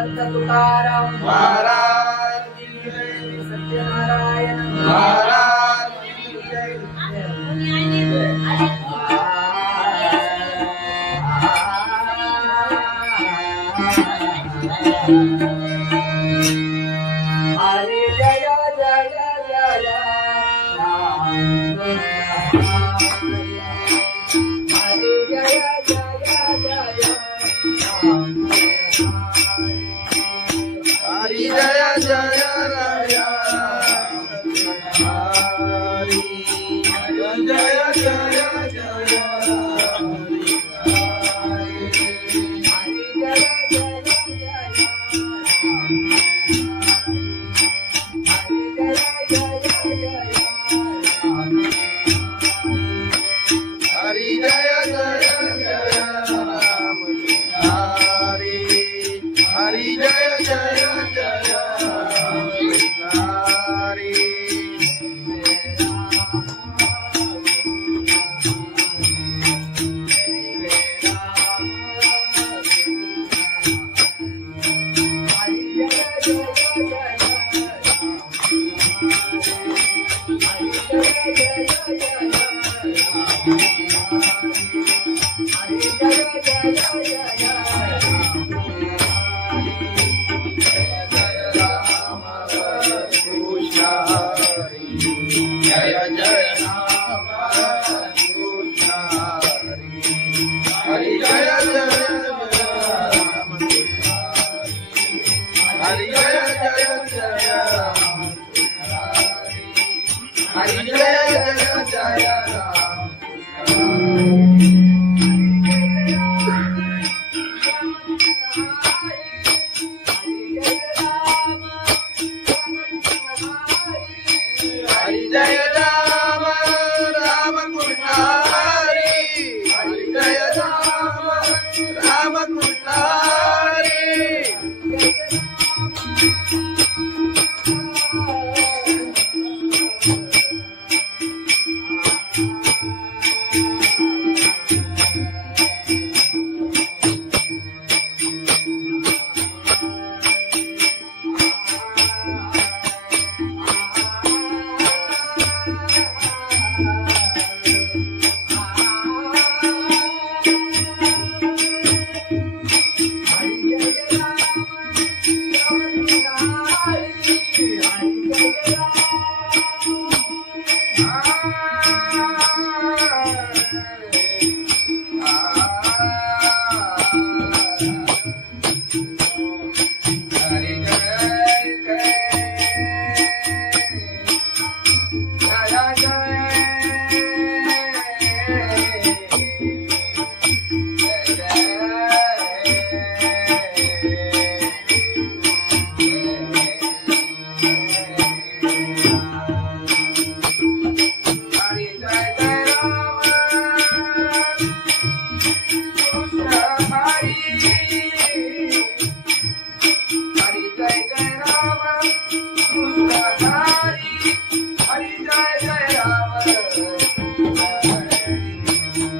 समर्थ तुकाराम महाराज की जय, सत्यनारायण महाराज की जय. हरे जय जय जय राम हरे जय जय जय राम हरि जय जय राया, हरि जय जय जय हरि जय जय जय राम हरि, हरि जय जय जय हरि. जय जय राम कृष्ण हरि, हरि जय जय राम कृष्ण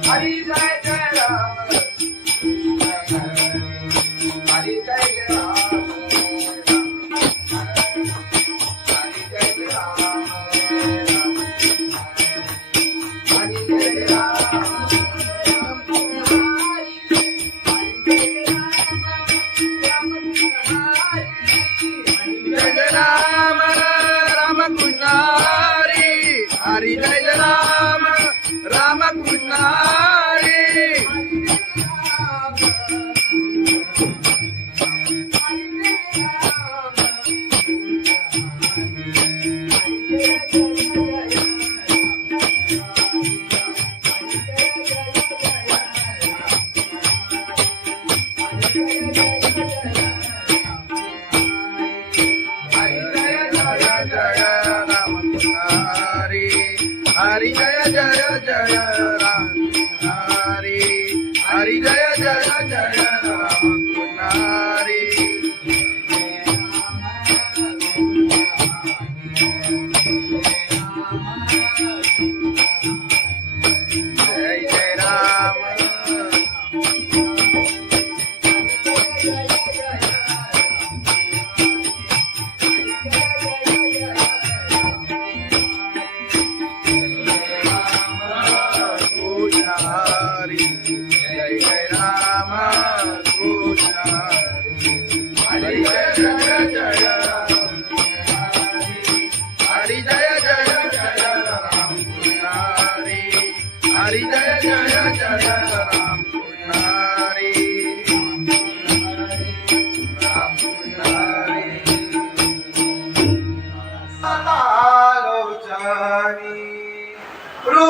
हरि, जय जय जय राम हरि, जय जय जय राम हरि जय राम राम कृष्ण हरि, हरि जय राम राम कृष्ण हरि. हरि जय राम राम कृष्ण हरि. हरि जय जय जय राम हरि, हरि जय जय जय राम हरि. जय जय राम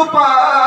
रूप पाहता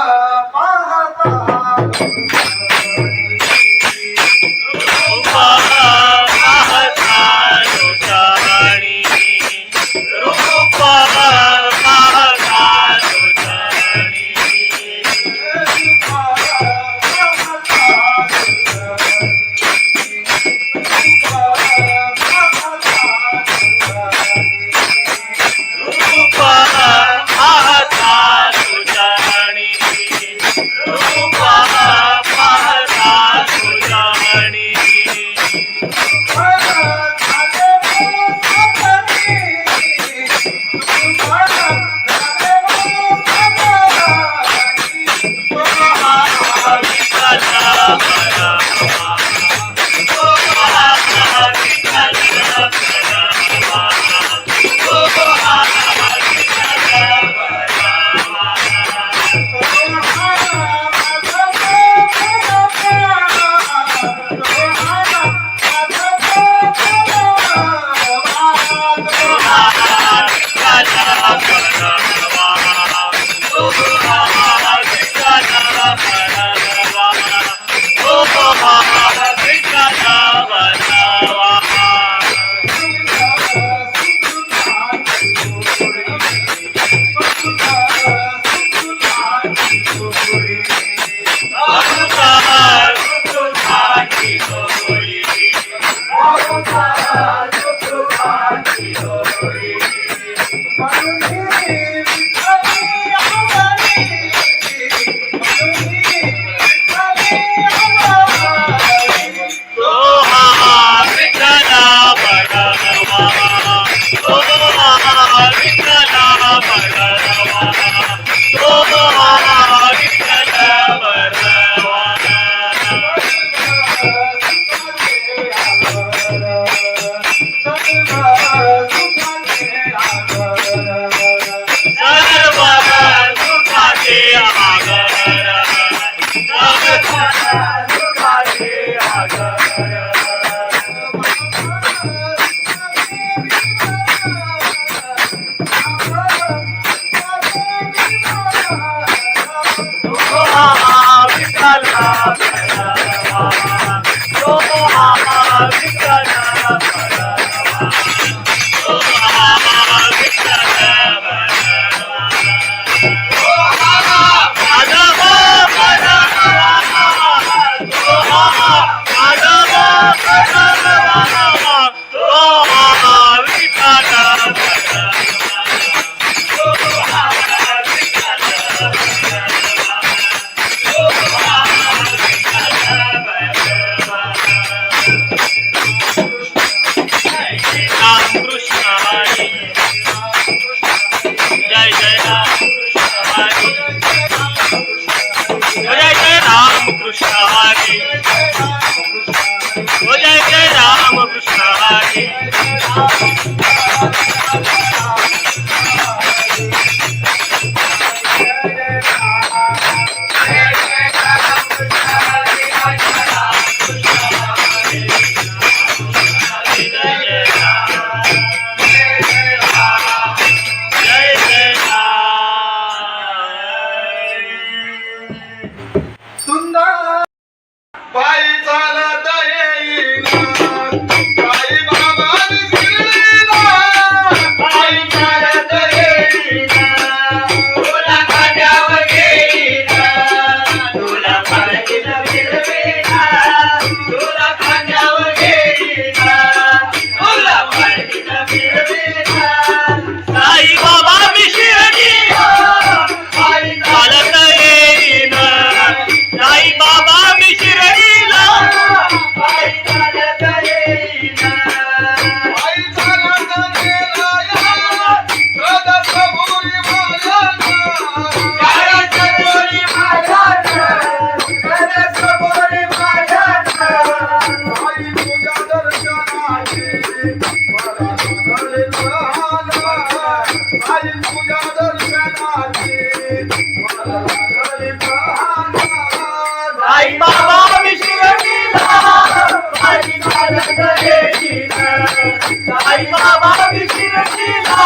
साई बाबा विशिरतीला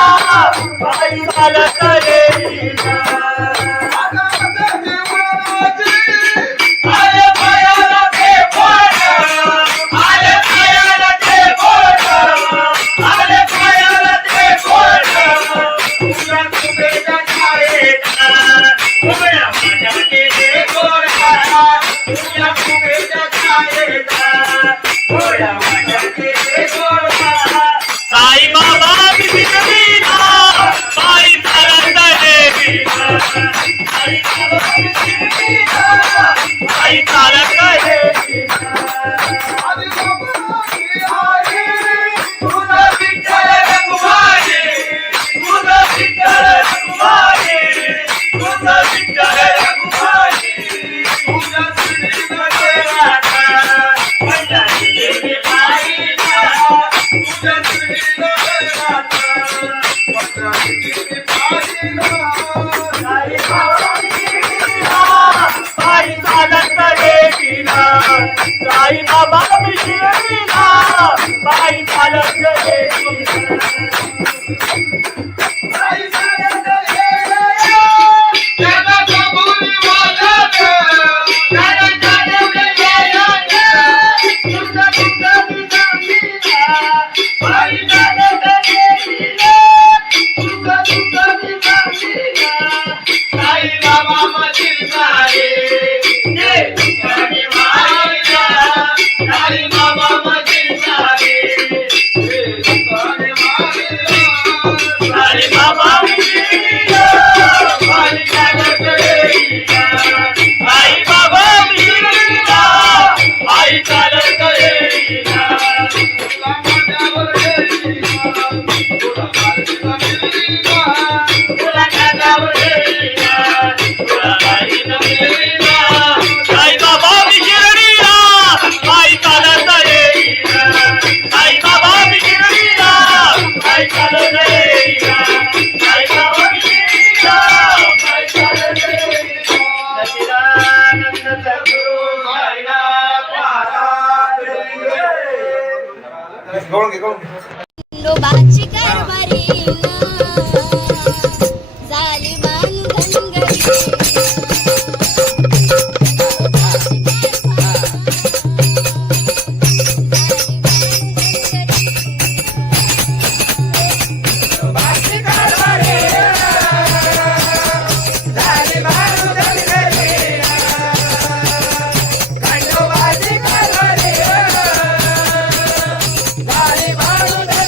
पायी चालत येईना आले पायाला ते बोट आले पायाला ते बोट आले पायाला ते बोट तुझ्या कुबेच्या छायेला उभ्या माझ्या केले गोरा तुझ्या कुबेच्या छायेला उभ्या माझ्या केले गोरा साई बाबा विशिरतीला पायी चालत येईना साई बाबा विशिरतीला पायी चालत येईना तुझा विठ्ठल रघुमाई तुझा विठ्ठल रघुमाई तुझा विठ्ठल रघुमाई तुझ्या श्रीनगरात पंढरीची पायीला तुझ्या श्रीनगरात पंढरीची पायीला साई बाबा विशिरतीला पायी चालत येईना साई बाबा विशिरतीला पायी चालत येईना खंडोबाची कारभारी झाली बांधन घरी खंडोबाची कारभारी झाली बांधन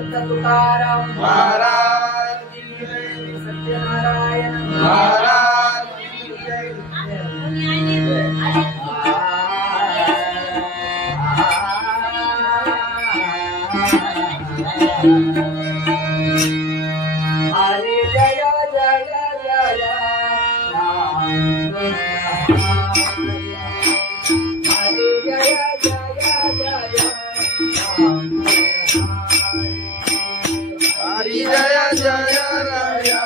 समर्थ तुकाराम महाराज की जय. सत्यनारायण महाराज की जय. हरे जय जय जय राम हरे जय जय जय राम हरी जय जय राया.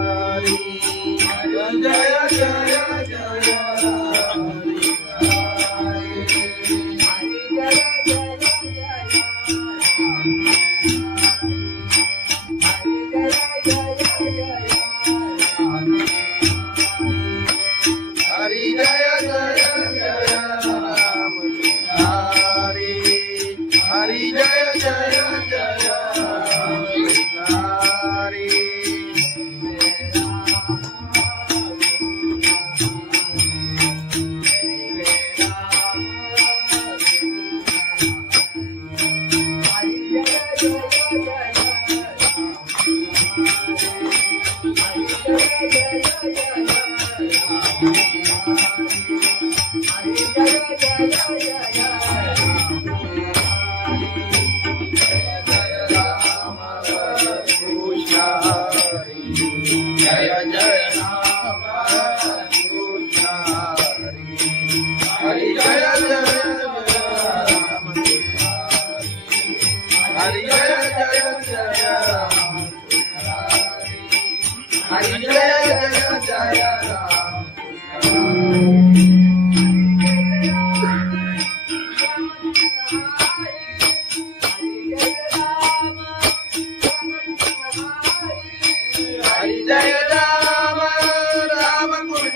हरी जय जय जय हरी जय जय जय राम. हरी हरी जय जय जय हरी. जय जय राम कृष्ण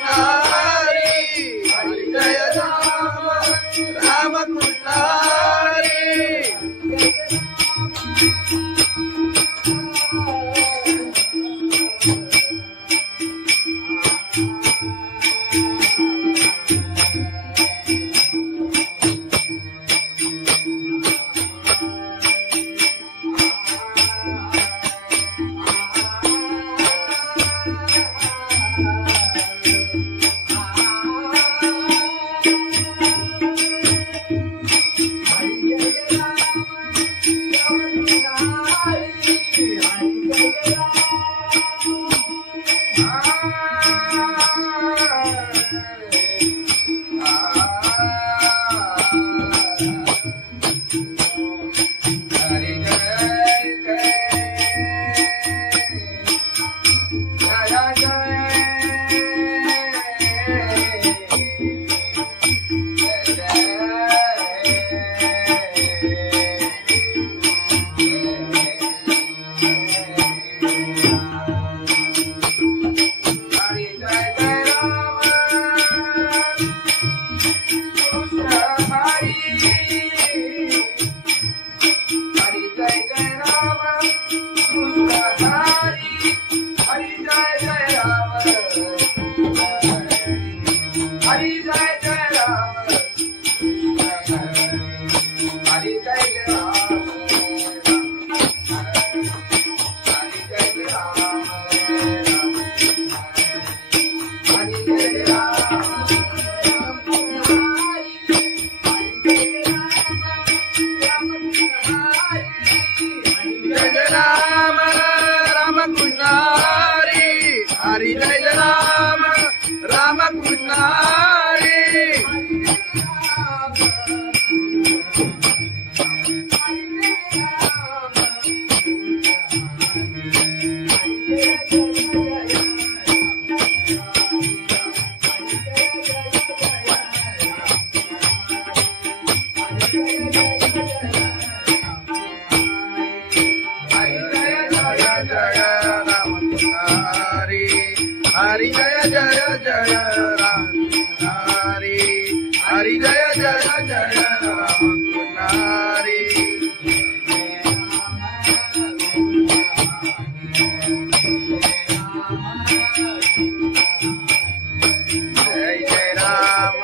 हरि. हरि जय जय राम कृष्ण हरि. जय जय जय राम हरि. जय जय जय राम हरि. जय राम राम कृष्ण हरि. हरि जय राम राम कृष्ण हरि. हरि जय जय जय राम हरि हरि जय जय जय राम हरि जय जय राम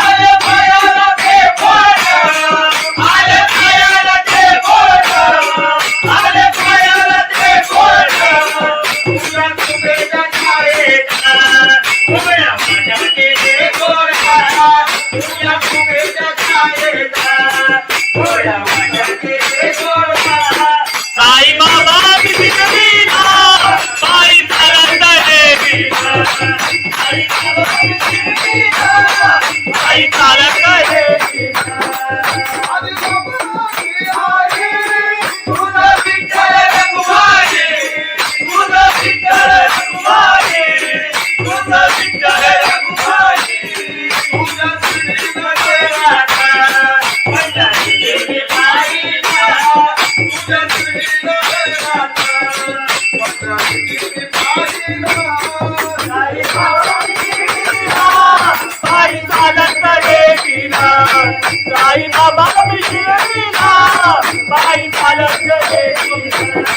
अरे साई चालत येतीला साई बाबा शिर्डीला पायी चालत येतीला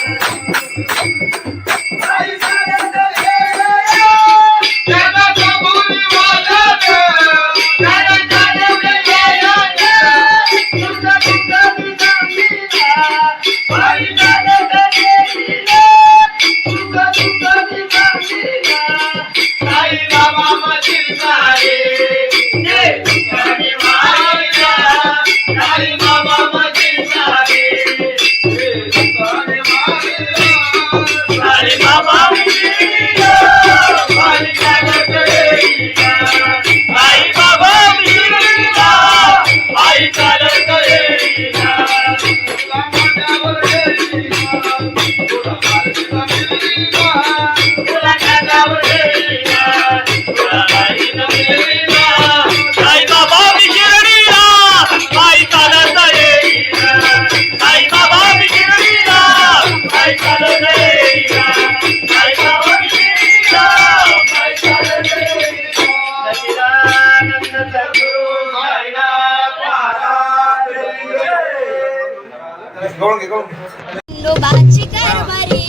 लोबाची कारभारी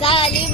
झाली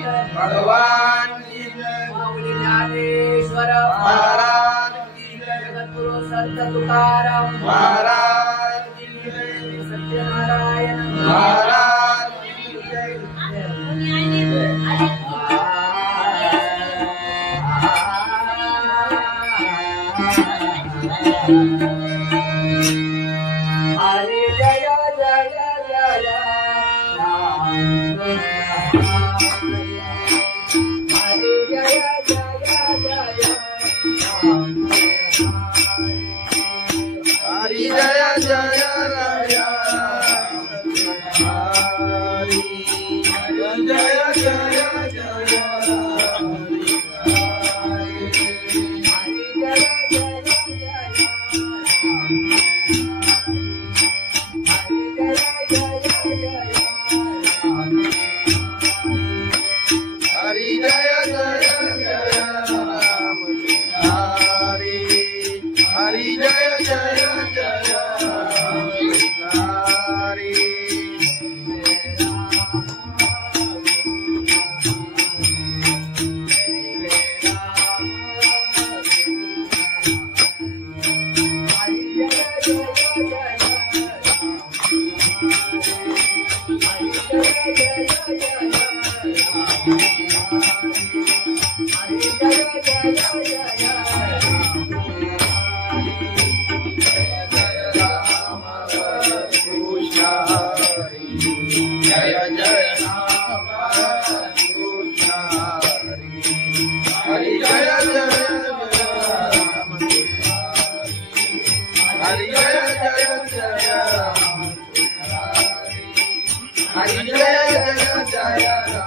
भगवान की जय। माऊली ज्ञानेश्वर संत तुकाराम महाराज की जय, सत्यनारायण महाराज की जय. हरे जय जय जय राम हरे जय जय जय राम हरि जय जय राया हरि जय जय जय हरि जय जय जय राम हरि हरि जय जय जय राम हरि कृष्ण हरि जय जय राम कृष्ण हरि जय जय राम हरि जय जय जय राम हरि जय जय जय राम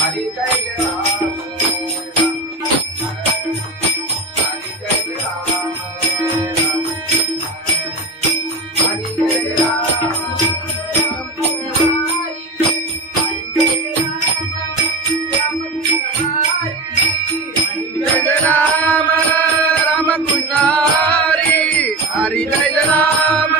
हरि जय राम राम कृष्ण हरि हरि जय राम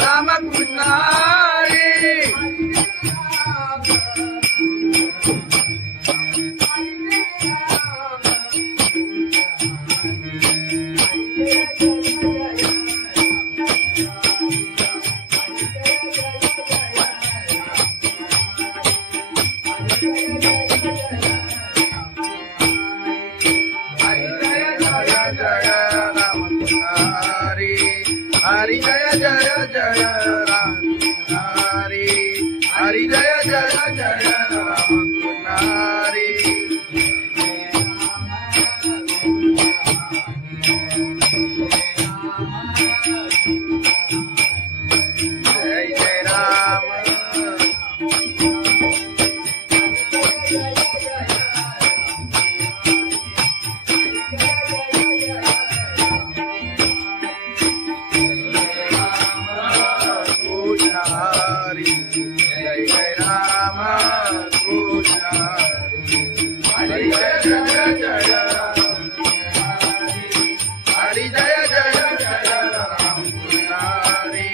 राम कृष्ण हरि हरि जय राम राम कृष्ण हरि हरि जय जय जय राम हरी जय जय जय हरी जय जय जय राम कृष्ण हरी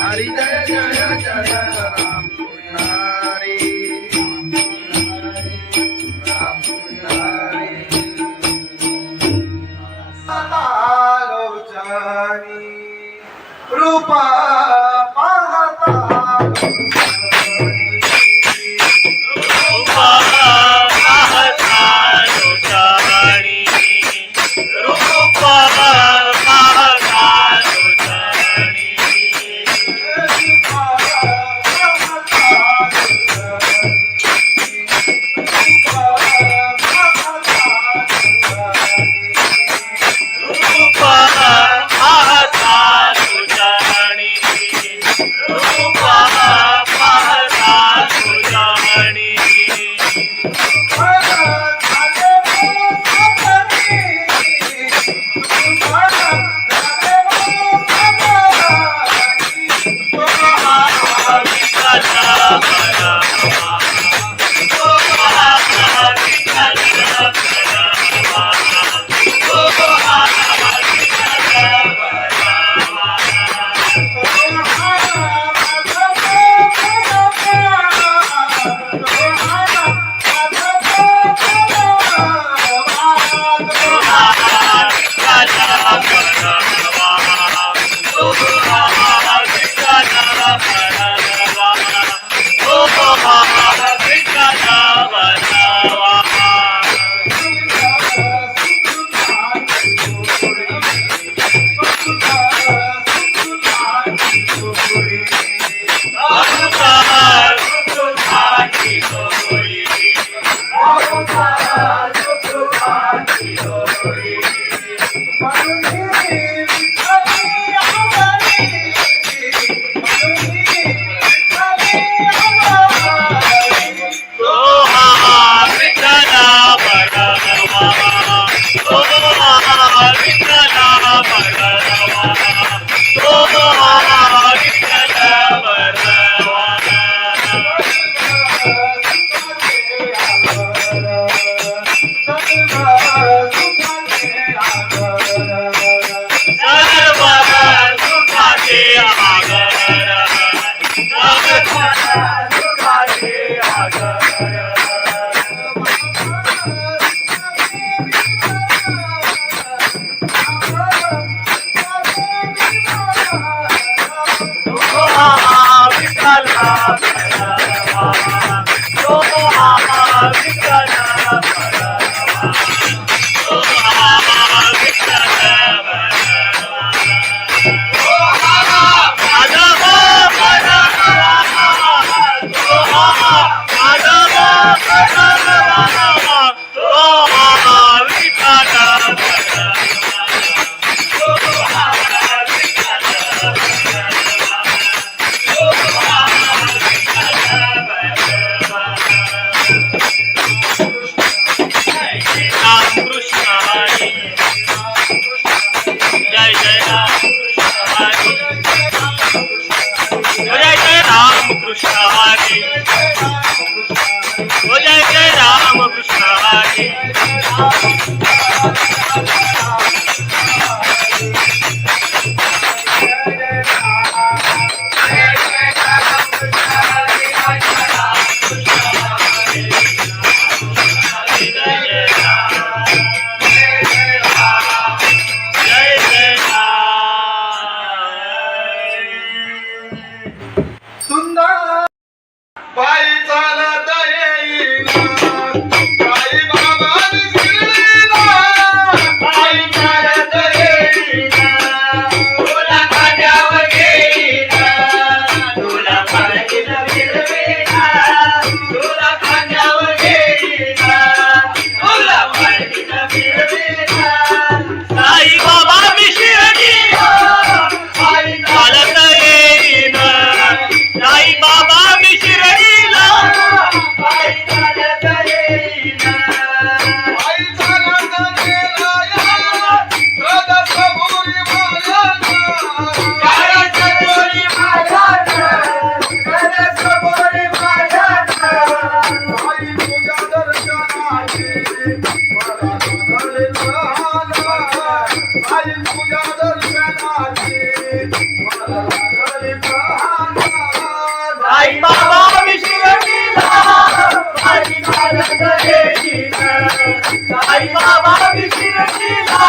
हरी जय जय जय राम कृष्ण हरी राम कृष्ण हरी आलोचनी रूपा पाहता रूपा पाहता लोचनी रूपा पाहता लोचनी साई बाबा विशिरडीला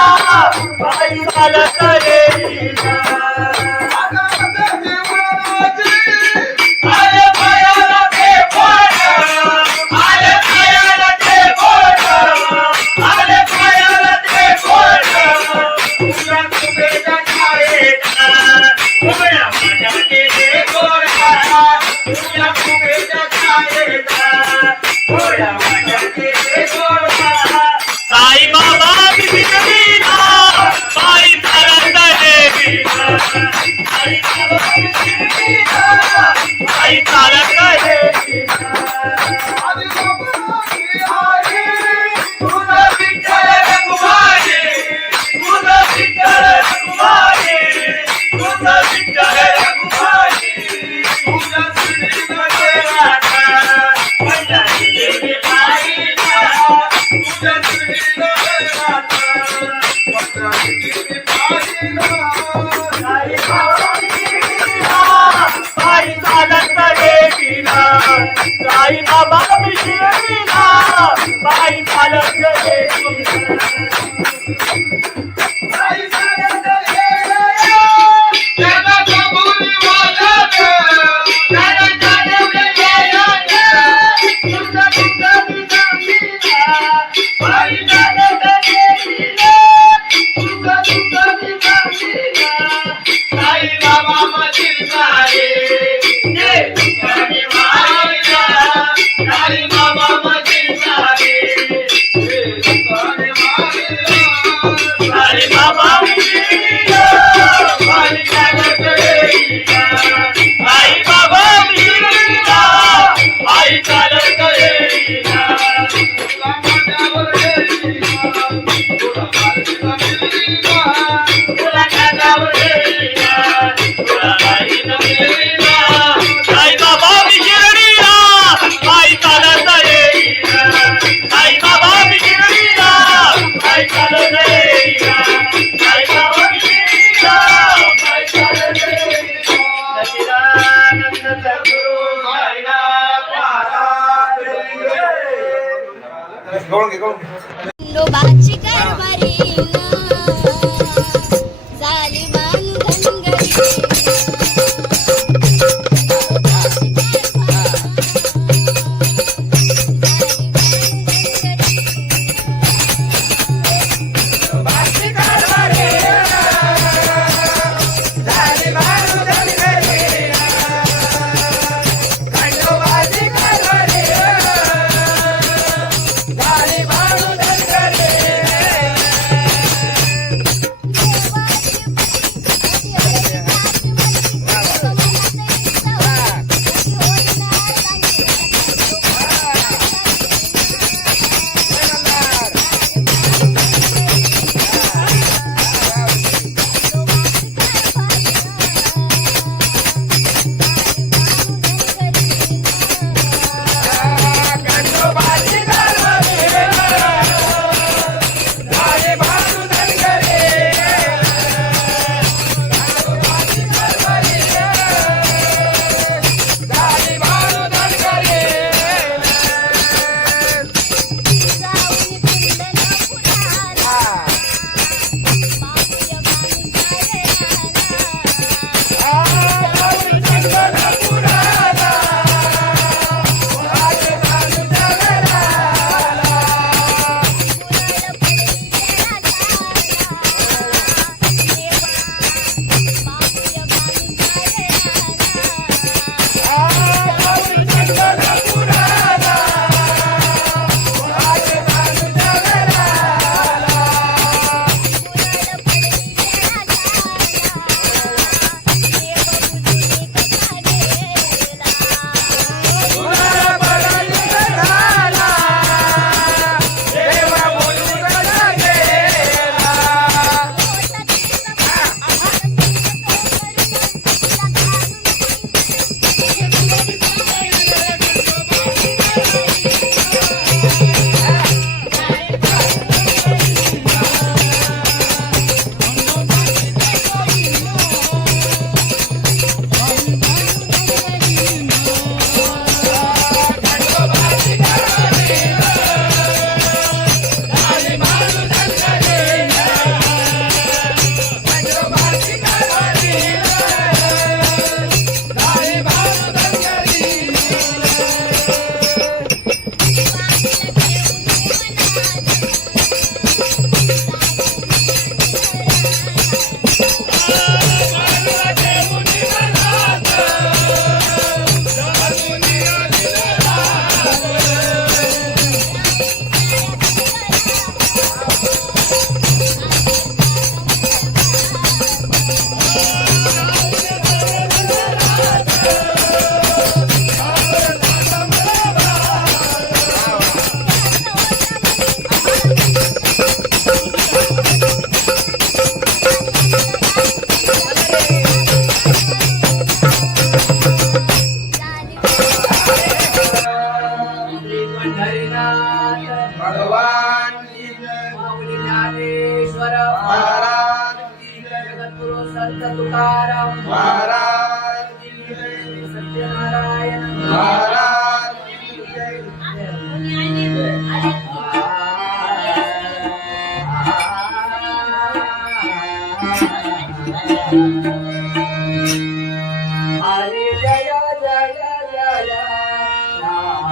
पायी चालत येईना. आले पायाला ते बोट, आले पायाला ते बोट, आले पायाला ते बोट. तुझ्या कुबेच्या छायेचा उभ्या माझ्या केले गोरा, तुझ्या कुबेच्या छायेचा उभ्या माझ्या केले गोरा. साई बाबा विशिरडीला पायी चालत येईना. साई बाबा विशिरडीला पायी चालत येईना. तुझं विठ्ठल रघुमाई, तुझं विठ्ठल रघुमाई, तुझं विठ्ठल रघुमाई. तुझ्या श्रीनगर राधा पंढरी गेली पायीला, तुझ्या श्रीनगर राधा पंढरी गेली पायीला. साई बाबा विशिरडीला पायी चालत येईना. साई बाबा विशिरडीला पायी चालत येईना. पायी चालत येईना. त्याला कबुली वाजत, त्याला चालवलं येईना. तुझं तुझं विसामीला पायी चालत येईना. तुझं तुझं विसामीला साई बाबा मधील सारे ते तुझ्याने मायला. साई बाबा मधील सारे ते तुझ्याने मायला. साई बाबा विशिरडीला पायी चालत येईना. साई बाबा विशिरडीला पायी चालत येईना. तुला माझ्यावर येईना, तुला माझ्यावर येईना, तुला माझ्यावर येईना, तुला माझ्यावर येईना. साई बाबा विशिरडीला पायी चालत येईना. साई बाबा विशिरडीला पायी चालत येईना. साई बाबा विशिरडीला पायी चालत येईना. सच्चिदानंद सद्गुरु साईनाथ महाराज की जय. खंडोबाची कारभारी झाली मान धनगरी. झाली बाळू धनगरी. तुकाराम महाराज की जय, सत्यनारायण महाराज की जय. हरे जय जय जय राम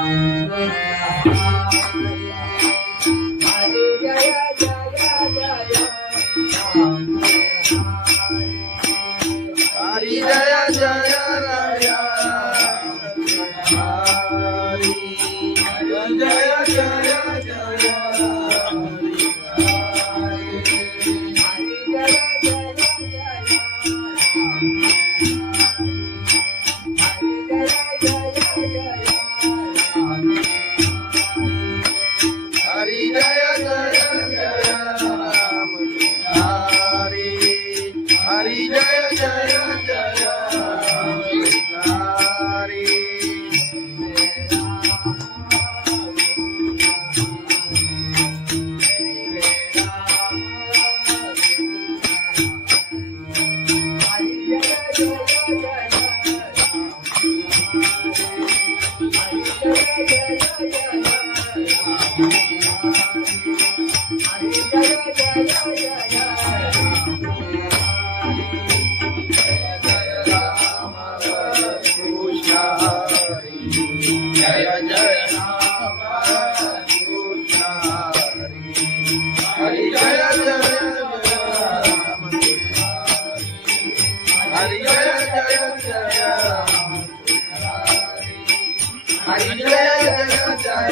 हरे जय जय जय राम हरी जय जय राया हरी जय जय जय हरी जय जय जय राम हरी हरी जय जय जय हरी जय जय राम कृष्ण हरि जय जय राम हरि जय जय जय राम हरि जय जय जय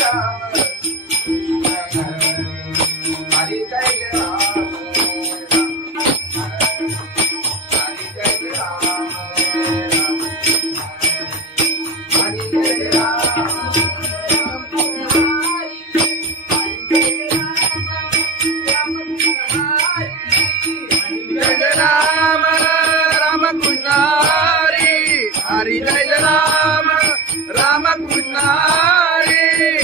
राम हरि जय राम राम कृष्ण हरि हरि जय राम राम कृष्ण हरि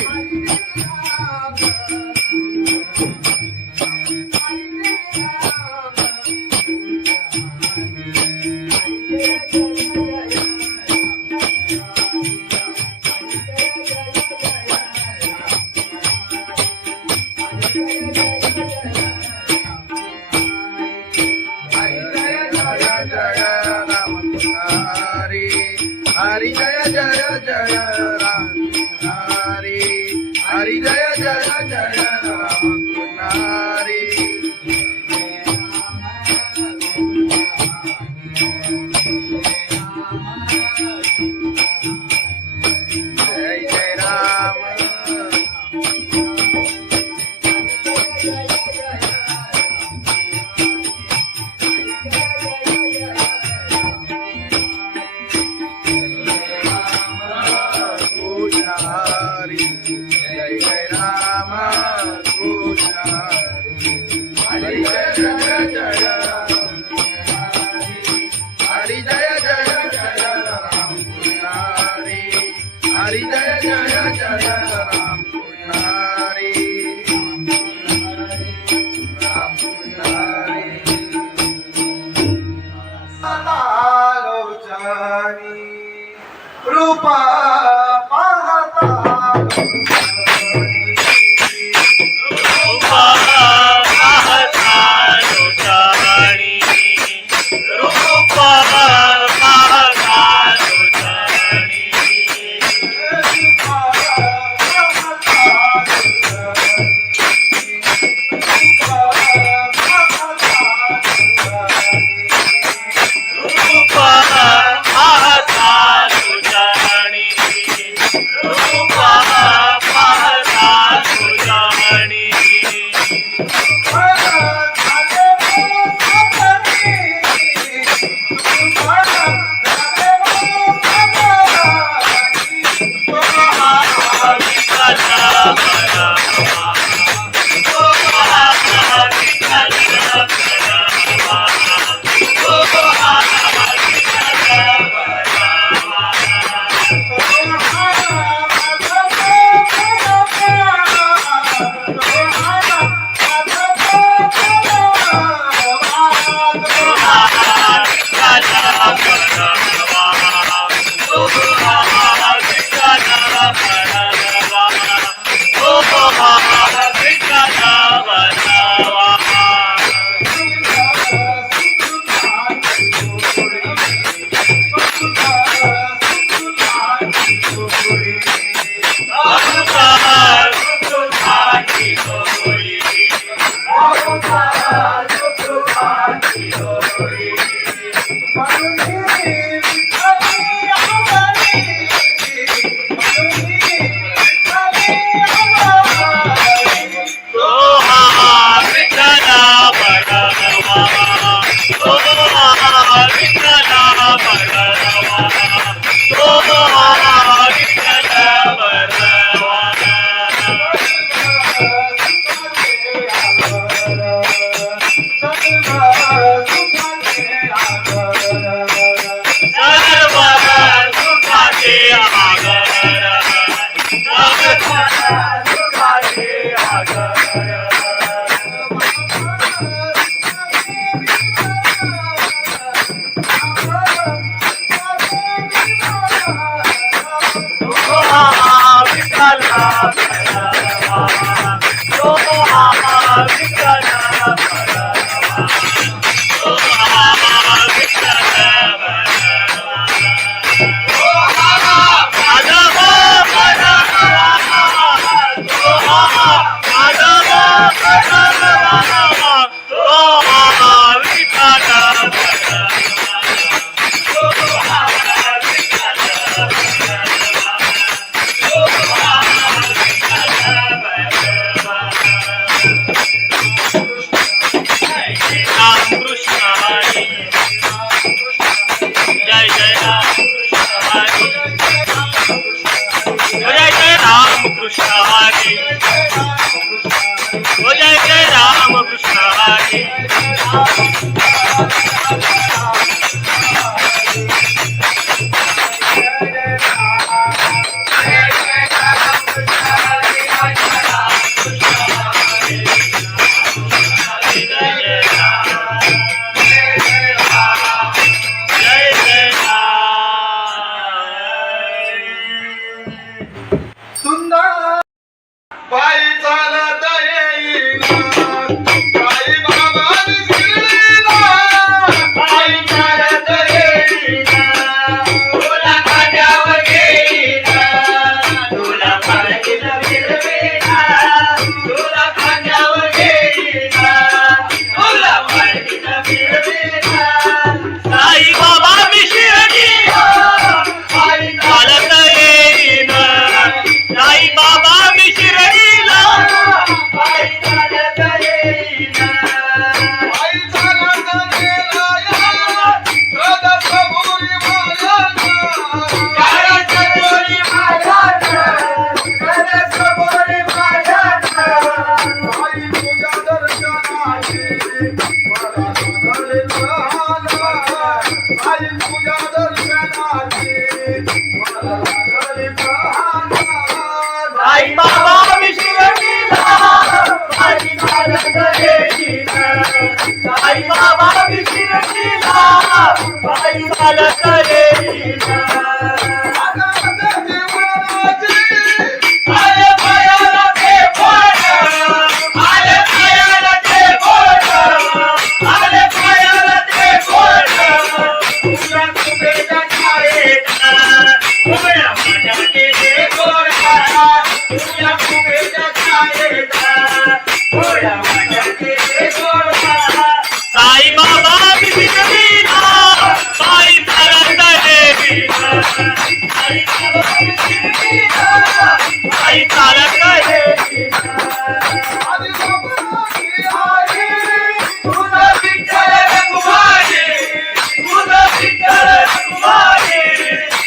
हरि जय राम राम कृष्ण हरि हरि जय जय जय राम हरि हरि जय जय जय राम हरि जय जय राम पाहता लोचनी रूप पाहता साई साई बाबा विशिरतीला पायी चालत येईना. आले पायाला ते बोट, आले पायाला ते बोट, आले पायाला ते बोट. तुझ्या कुबेच्या छायेचा उभ्या माझ्या केले गोरा, तुझ्या कुबेच्या छायेचा उभ्या माझ्या केले गोरा. साई बाबा विशिरतीला पायी चालत येईना. साई बाबा विशिरतीला पायी चालत येईना. तुझं विठ्ठल रघुमाई, तुझं विठ्ठल रघुमाई,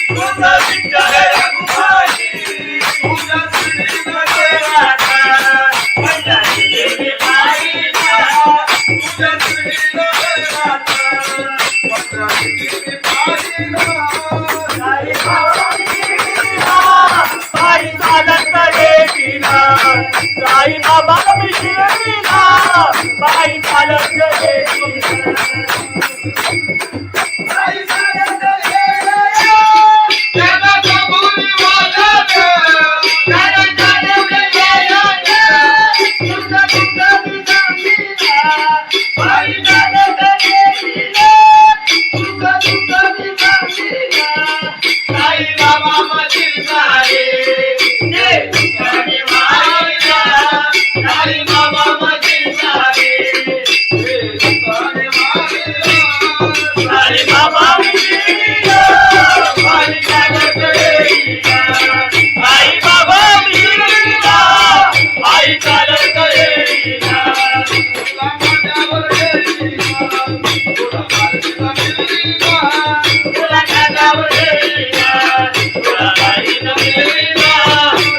तुझं विठ्ठल रघुमाई. तुझ्या श्रीमध्ये राधा पंढरीची पायीला, तुझ्या श्रीमध्ये राधा पंढरीची पायीला. साई बाबा विशिरतीला पायी चालत येईना. साई बाबा विशिरतीला पायी चालत येईना. पायी चालत येईना. त्याला कबुली वाजत, त्याला चालवलं यायला, तुझं तुझं विजामीला. पायी चालत येईना, तुझं तुझं विजामीला. साई बाबा मधील सारे ते तुझ्याने मायला. साई बाबा मधील सारे ते तुझ्याने मायला. साई बाबा विशिरतीला पायी चालत येईना. साई बाबा विशिरतीला पायी चालत येईना. तुला माझ्यावर येईना, तुला माझ्यावर येईना, तुला माझ्यावर येईना, तुला माझ्यावर येईना.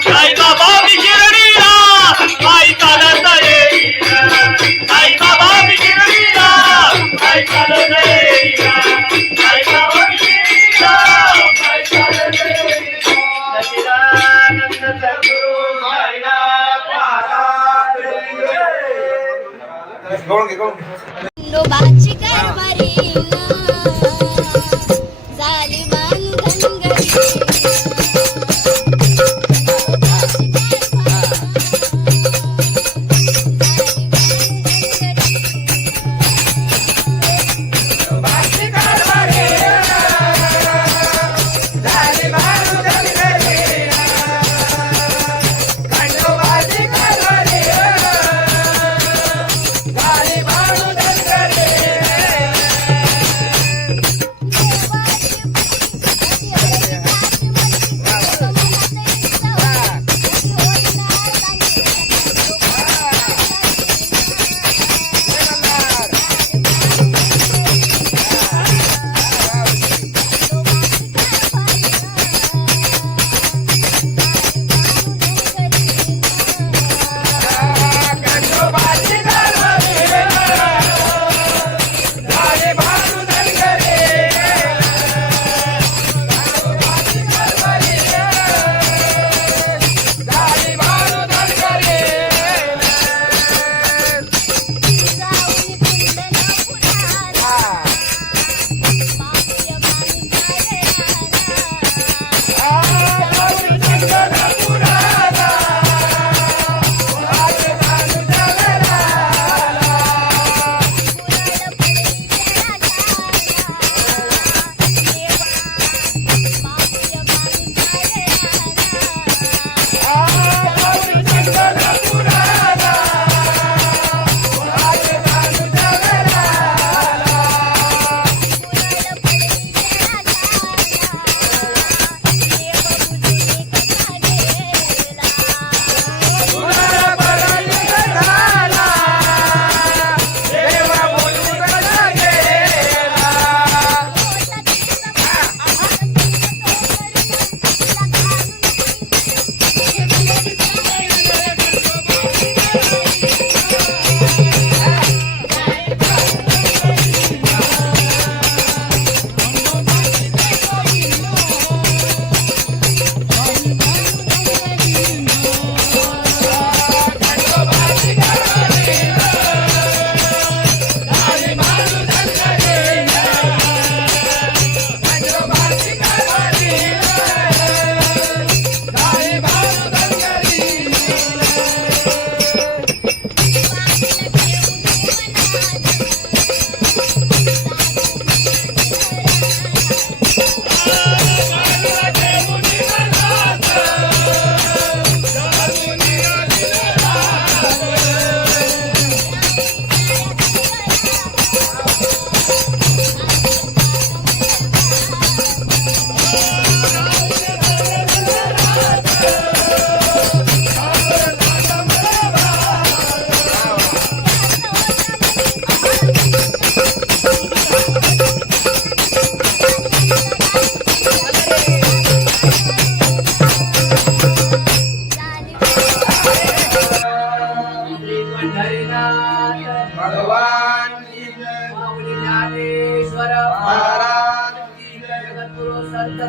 साई बाबा विशिरतीला पायी चालत येईना. साई बाबा विशिरतीला पायी चालत येईना. साई बाबा विशिरतीला पायी चालत येईना. सच्चिदानंद सद्गुरु साईनाथ महाराज की जय. खंडोबाची कारभारी झाली बांधनगरी.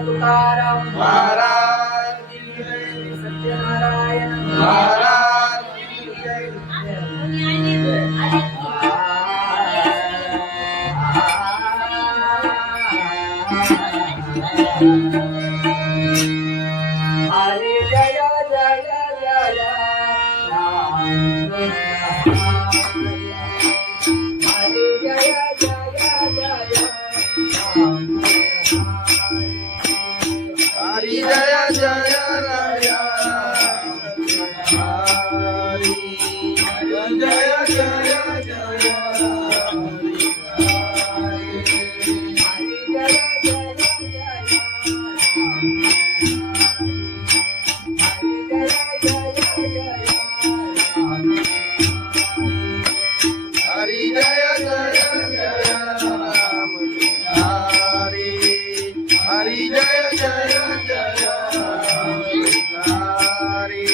तुकाराम महाराज की जय. सत्यनारायण महाराज की जय. हरे जय जय जय राम हरे जय जय जय राम हरी जय जय राया. हरी जय जय जय हरी जय जय जय राम हरी. हरी जय जय जय Ram Hari.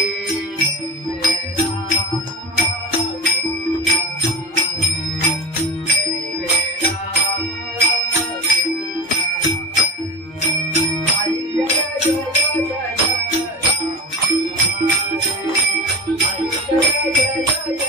Jai Jai Jai